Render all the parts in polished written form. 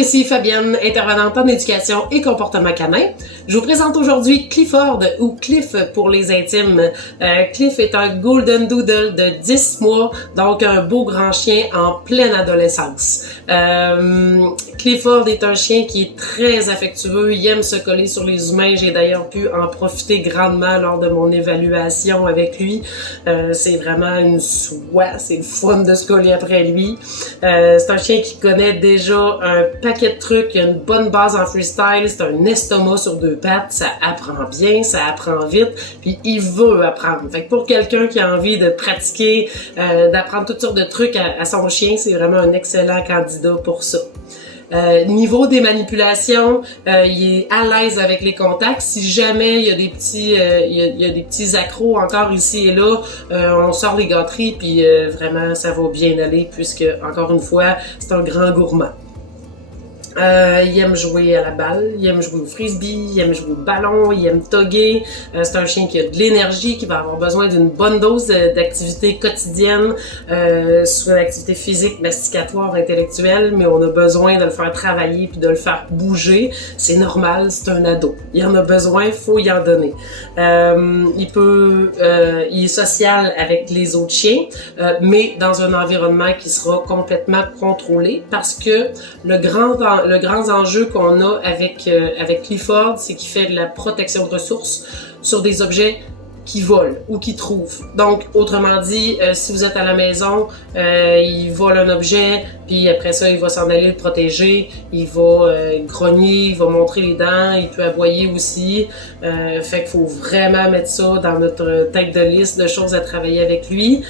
ici Fabienne, intervenante en éducation et comportement canin. Je vous présente aujourd'hui Clifford, ou Cliff pour les intimes. Cliff est un Golden Doodle de 10 mois, donc un beau grand chien en pleine adolescence. Clifford est un chien qui est très affectueux, il aime se coller sur les humains. J'ai d'ailleurs pu en profiter grandement lors de mon évaluation avec lui. C'est vraiment une soie, c'est le fun de se coller après lui. C'est un chien qui connaît déjà un paquet de trucs, il a une bonne base en freestyle, c'est un estomac sur deux pattes, ça apprend bien, ça apprend vite, puis il veut apprendre. Fait que pour quelqu'un qui a envie de pratiquer, d'apprendre toutes sortes de trucs à son chien, c'est vraiment un excellent candidat pour ça. Niveau des manipulations, il est à l'aise avec les contacts. Si jamais il y a des petits, il y a des petits accros encore ici et là, on sort les gâteries puis vraiment ça va bien aller puisque encore une fois c'est un grand gourmand. Il aime jouer à la balle, il aime jouer au frisbee, il aime jouer au ballon, il aime togger. C'est un chien qui a de l'énergie, qui va avoir besoin d'une bonne dose d'activité quotidienne, soit d'activité physique, masticatoire, intellectuelle, mais on a besoin de le faire travailler puis de le faire bouger. C'est normal, c'est un ado. Il en a besoin, faut y en donner. Il est social avec les autres chiens, mais dans un environnement qui sera complètement contrôlé parce que le grand enjeu qu'on a avec Clifford, c'est qu'il fait de la protection de ressources sur des objets qui volent ou qui trouvent. Donc, autrement dit, si vous êtes à la maison, il vole un objet, puis après ça, il va s'en aller le protéger, il va grogner, il va montrer les dents, il peut aboyer aussi. Fait qu'il faut vraiment mettre ça dans notre tête de liste de choses à travailler avec lui.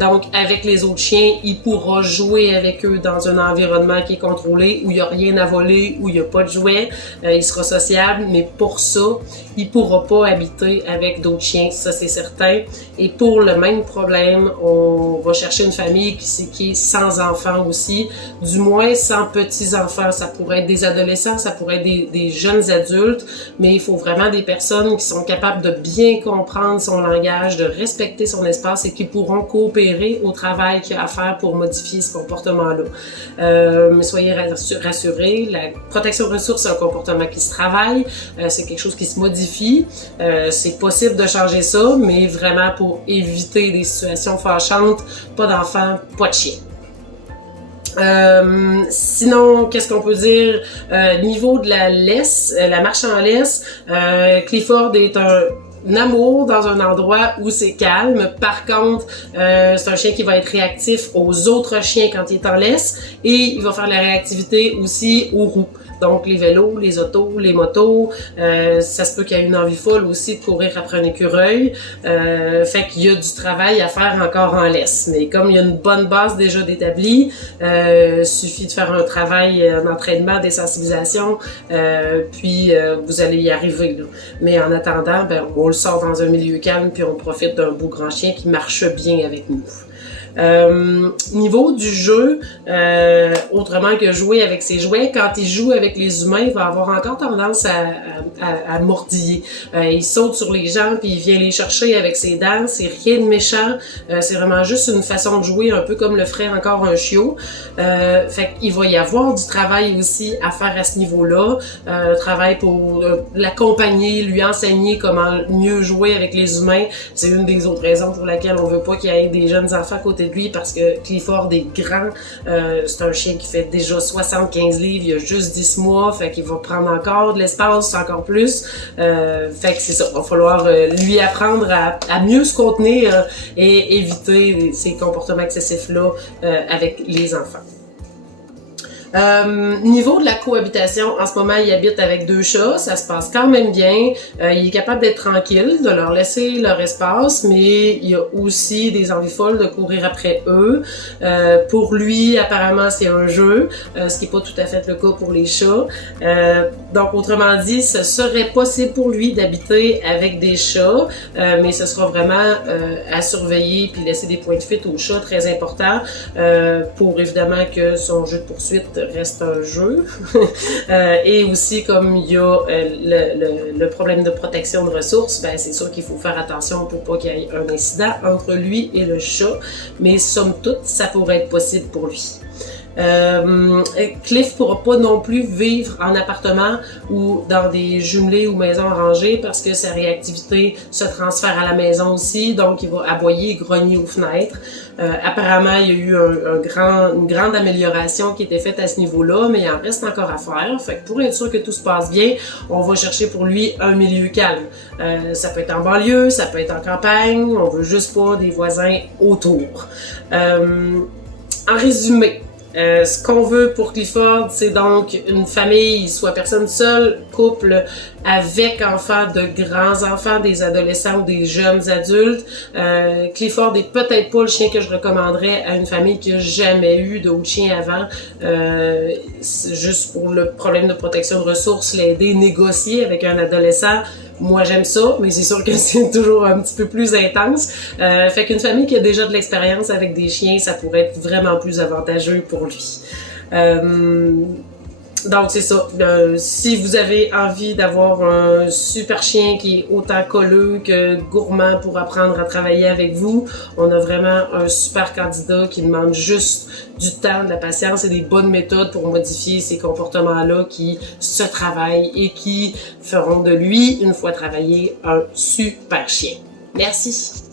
Donc, avec les autres chiens, il pourra jouer avec eux dans un environnement qui est contrôlé, où il n'y a rien à voler, où il n'y a pas de jouets. Il sera sociable, mais pour ça, il pourra pas habiter avec d'autres chiens, ça c'est certain. Et pour le même problème, on va chercher une famille qui est sans enfants aussi, du moins sans petits-enfants. Ça pourrait être des adolescents, ça pourrait être des jeunes adultes, mais il faut vraiment des personnes qui sont capables de bien comprendre son langage, de respecter son espace et qui pourront coopérer au travail qu'il y a à faire pour modifier ce comportement-là. Mais soyez rassurés, la protection de ressources, c'est un comportement qui se travaille, c'est quelque chose qui se modifie. C'est possible de changer ça, mais vraiment pour éviter des situations fâchantes, pas d'enfants, pas de chiens. Sinon, qu'est-ce qu'on peut dire? Niveau de la laisse, la marche en laisse, Clifford est un amour dans un endroit où c'est calme. Par contre, c'est un chien qui va être réactif aux autres chiens quand il est en laisse et il va faire de la réactivité aussi aux roues. Donc, les vélos, les autos, les motos, ça se peut qu'il y ait une envie folle aussi de courir après un écureuil. Fait qu'il y a du travail à faire encore en laisse. Mais comme il y a une bonne base déjà d'établie, suffit de faire un travail d'entraînement, des sensibilisations, puis vous allez y arriver, là. Mais en attendant, on le sort dans un milieu calme, puis on profite d'un beau grand chien qui marche bien avec nous. Niveau du jeu, autrement que jouer avec ses jouets, quand il joue avec les humains, il va avoir encore tendance à mordiller. Il saute sur les gens puis il vient les chercher avec ses dents. C'est rien de méchant. C'est vraiment juste une façon de jouer, un peu comme le ferait encore un chiot. Fait qu'il va y avoir du travail aussi à faire à ce niveau-là. Travail pour l'accompagner, lui enseigner comment mieux jouer avec les humains. C'est une des autres raisons pour laquelle on veut pas qu'il y ait des jeunes enfants à côté de lui parce que Clifford est grand. C'est un chien qui fait déjà 75 livres, il a juste 10 mois, fait qu'il va prendre encore de l'espace, encore plus. Fait que c'est ça, il va falloir lui apprendre à mieux se contenir et éviter ces comportements excessifs-là avec les enfants. Niveau de la cohabitation, en ce moment, il habite avec 2 chats, ça se passe quand même bien. Il est capable d'être tranquille, de leur laisser leur espace, mais il y a aussi des envies folles de courir après eux. Pour lui, apparemment, c'est un jeu, ce qui n'est pas tout à fait le cas pour les chats. Donc, autrement dit, ce serait possible pour lui d'habiter avec des chats, mais ce sera vraiment à surveiller puis laisser des points de fuite aux chats, très important, pour évidemment que son jeu de poursuite reste un jeu. Et aussi, comme il y a le problème de protection de ressources, ben c'est sûr qu'il faut faire attention pour pas qu'il y ait un incident entre lui et le chat, mais somme toute, ça pourrait être possible pour lui. Cliff pourra pas non plus vivre en appartement ou dans des jumelés ou maisons arrangées parce que sa réactivité se transfère à la maison aussi, donc il va aboyer et grogner aux fenêtres. Apparemment, il y a eu une grande amélioration qui était faite à ce niveau-là, mais il en reste encore à faire. Fait que pour être sûr que tout se passe bien, on va chercher pour lui un milieu calme. Ça peut être en banlieue, ça peut être en campagne, on veut juste pas des voisins autour. En résumé, ce qu'on veut pour Clifford, c'est donc une famille, soit personne seule, couple avec enfants, de grands-enfants, des adolescents ou des jeunes adultes. Clifford est peut-être pas le chien que je recommanderais à une famille qui a jamais eu d'autres chiens avant. Juste pour le problème de protection de ressources, l'aider, négocier avec un adolescent. Moi, j'aime ça, mais c'est sûr que c'est toujours un petit peu plus intense. Fait qu'une famille qui a déjà de l'expérience avec des chiens, ça pourrait être vraiment plus avantageux pour lui. Donc, c'est ça. Si vous avez envie d'avoir un super chien qui est autant colleux que gourmand pour apprendre à travailler avec vous, on a vraiment un super candidat qui demande juste du temps, de la patience et des bonnes méthodes pour modifier ces comportements-là qui se travaillent et qui feront de lui, une fois travaillé, un super chien. Merci!